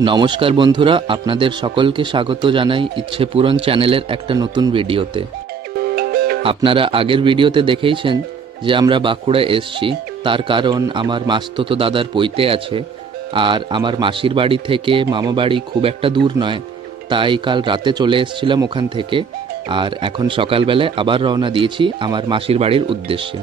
নমস্কার বন্ধুরা, আপনাদের সকলকে স্বাগত জানাই ইচ্ছে পূরণ চ্যানেলের একটা নতুন ভিডিওতে। আপনারা আগের ভিডিওতে দেখেইছেন যে আমরা বাঁকুড়া এসছি, তার কারণ আমার মাস্ততো দাদার পৈতে আছে, আর আমার মাসির বাড়ি থেকে মামা বাড়ি খুব একটা দূর নয়, তাই কাল রাতে চলে এসেছিলাম ওখান থেকে, আর এখন সকালবেলায় আবার রওনা দিয়েছি আমার মাসির বাড়ির উদ্দেশ্যে।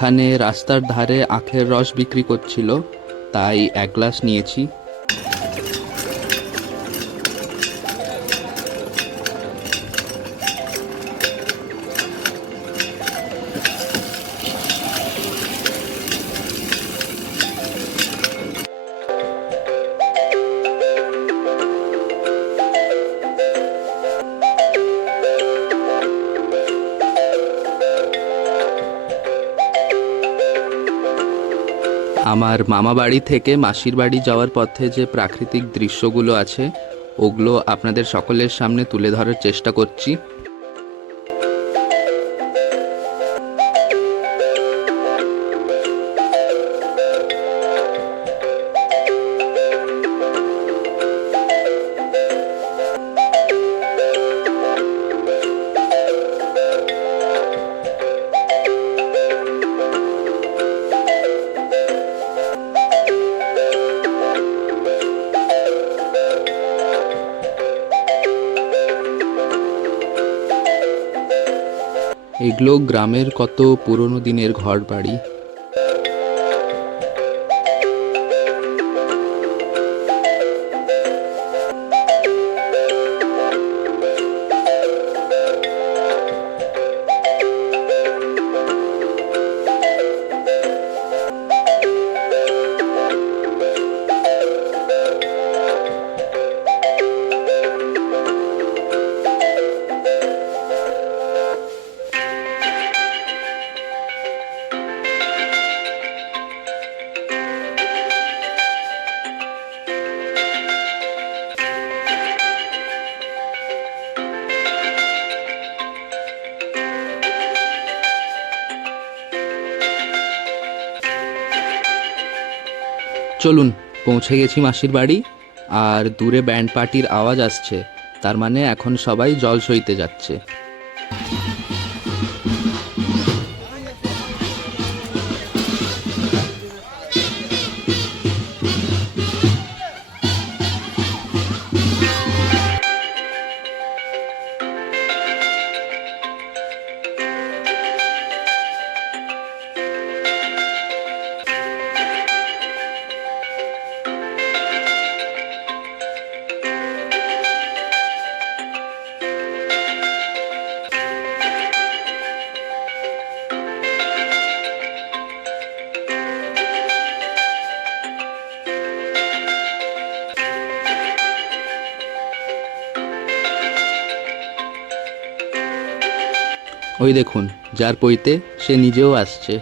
এখানে রাস্তার ধারে আখের রস বিক্রি করছিল তাই এক গ্লাস নিয়েছি। আমার মামা বাড়ি থেকে মাসির বাড়ি যাওয়ার পথে যে প্রাকৃতিক দৃশ্যগুলো আছে, ওগুলো আপনাদের সকলের সামনে তুলে ধরার চেষ্টা করছি। এগুলো গ্রামের কত পুরনো দিনের ঘর বাড়ি চলুন, পৌঁছে গেছি মাসির বাড়ি। আর দূরে ব্যান্ড পার্টির আওয়াজ আসছে, তার মানে এখন সবাই জল সইতে যাচ্ছে। ওই দেখুন যার পইতে সে নিজেও আসছে।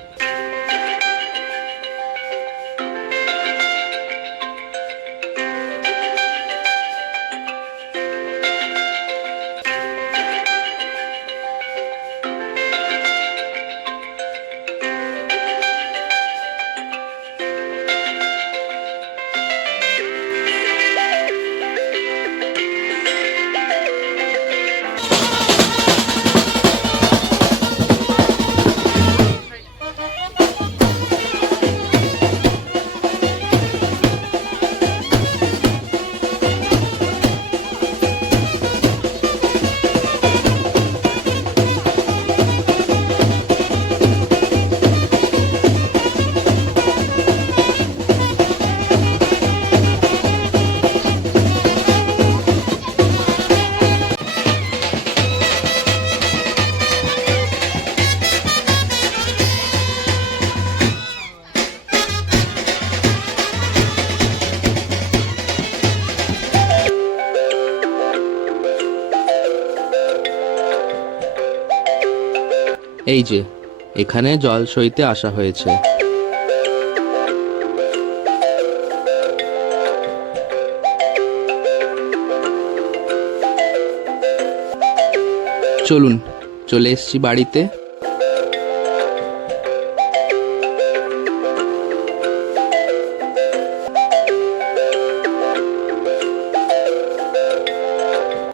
এই যে, এখানে জল সইতে আসা হয়েছে। চলুন, চলে এসছি বাড়িতে।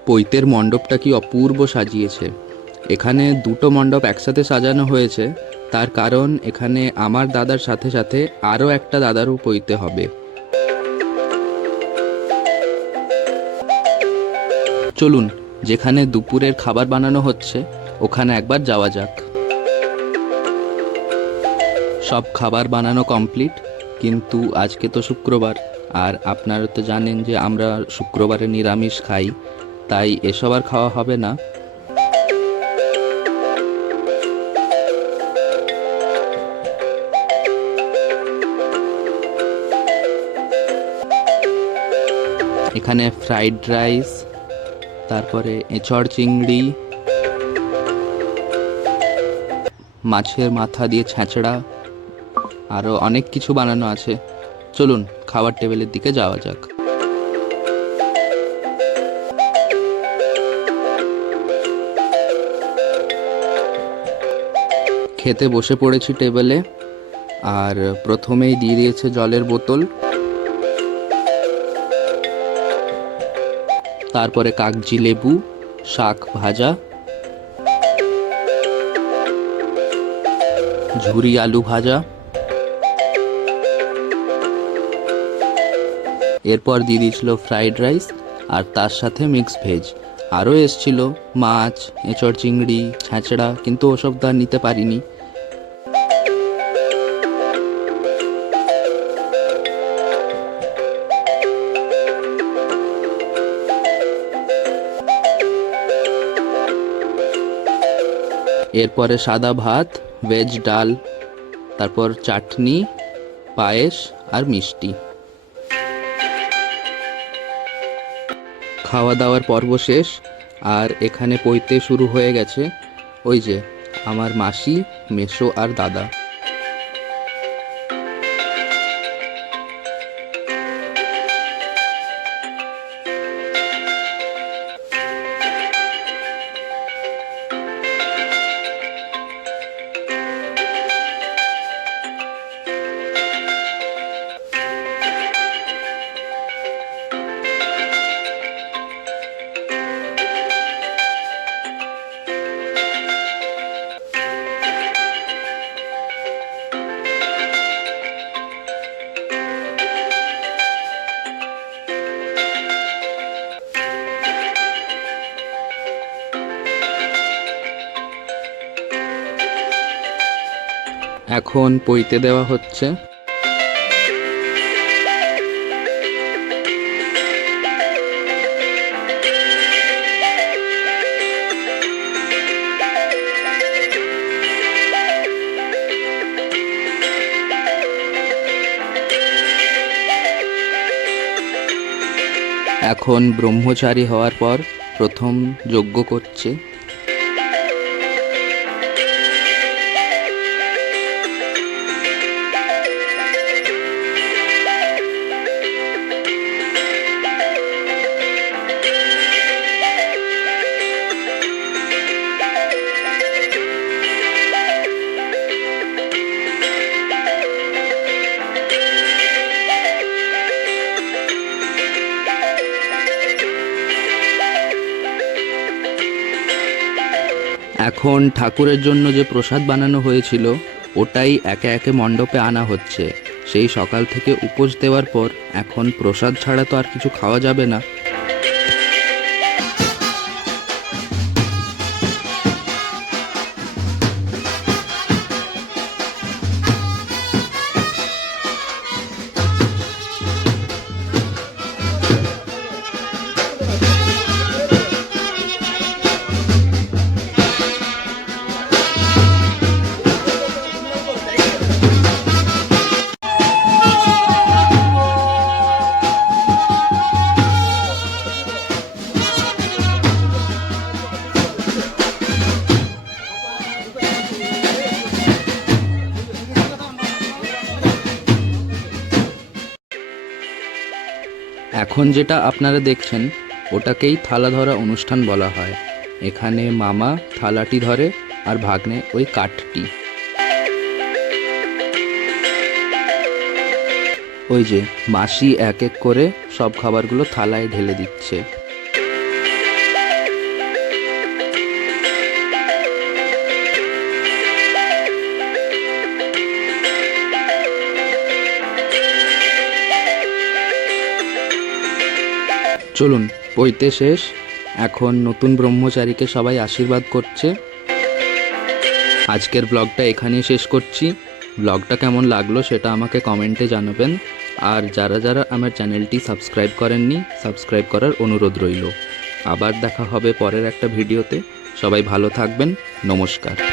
পৈতের মণ্ডপটা কি অপূর্ব সাজিয়েছে। এখানে দুটো মণ্ডপ একসাথে সাজানো হয়েছে। তার কারণ এখানে আমার দাদার সাথে সাথে আরও একটা দাদারও পৈতে হবে। চলুন, যেখানে দুপুরের খাবার বানানো হচ্ছে, ওখানে একবার যাওয়া যাক। সব খাবার বানানো কমপ্লিট, কিন্তু আজকে তো শুক্রবার, আর আপনারা তো জানেন যে আমরা শুক্রবারে নিরামিষ খাই, তাই এসব আর খাওয়া হবে না। এখানে ফ্রাইড রাইস তারপরে এঁচড় চিংড়ি, মাছের মাথা দিয়ে ছ্যাঁচড়া আরও অনেক কিছু বানানো আছে। চলুন, খাবার টেবিলের দিকে যাওয়া যাক। খেতে বসে পড়েছি টেবিলে, আর প্রথমেই দিয়ে দিয়েছে জলের বোতল। তারপরে কাগজি লেবু, শাক ভাজা, ঝুরি আলু ভাজা। এরপর দিয়ে দিয়েছিল ফ্রাইড রাইস আর তার সাথে মিক্স ভেজ। আরও এসছিল মাছ, এঁচড় চিংড়ি ছ্যাঁচড়া কিন্তু ওসব তো আর নিতে পারিনি। এরপরে সাদা ভাত ভেজ ডাল, তারপর চাটনি, পায়েস আর মিষ্টি। খাওয়া দাওয়ার পর্ব শেষ, আর এখানে পইতে শুরু হয়ে গেছে ওই যে আমার মাসি, মেসো আর দাদা। এখন পইতে দেওয়া হচ্ছে। এখন ব্রহ্মচারী হওয়ার পর প্রথম যজ্ঞ করছে। এখন ঠাকুরের জন্য যে প্রসাদ বানানো হয়েছিল, ওটাই একে একে মণ্ডপে আনা হচ্ছে। সেই সকাল থেকে উপোস দেওয়ার পর এখন প্রসাদ ছাড়া তো আর কিছু খাওয়া যাবে না। এখন যেটা আপনারা দেখছেন, ওটাকেই থালা ধরা অনুষ্ঠান বলা হয়। এখানে মামা থালাটি ধরে আর ভাগ্নে ওই কাঠটি। ওই যে মাসি এক এক করে সব খাবারগুলো থালায় ঢেলে দিচ্ছে। চলুন পইতে শেষ। এখন নতুন ব্রহ্মচারীকে সবাই আশীর্বাদ করছে। আজকের ব্লগটা এখানেই শেষ করছি। ব্লগটা কেমন লাগল সেটা আমাকে কমেন্টে জানাবেন। আর যারা যারা আমার চ্যানেলটি সাবস্ক্রাইব করেননি, সাবস্ক্রাইব করার অনুরোধ রইল। আবার দেখা হবে পরের একটা ভিডিওতে। সবাই ভালো থাকবেন। নমস্কার।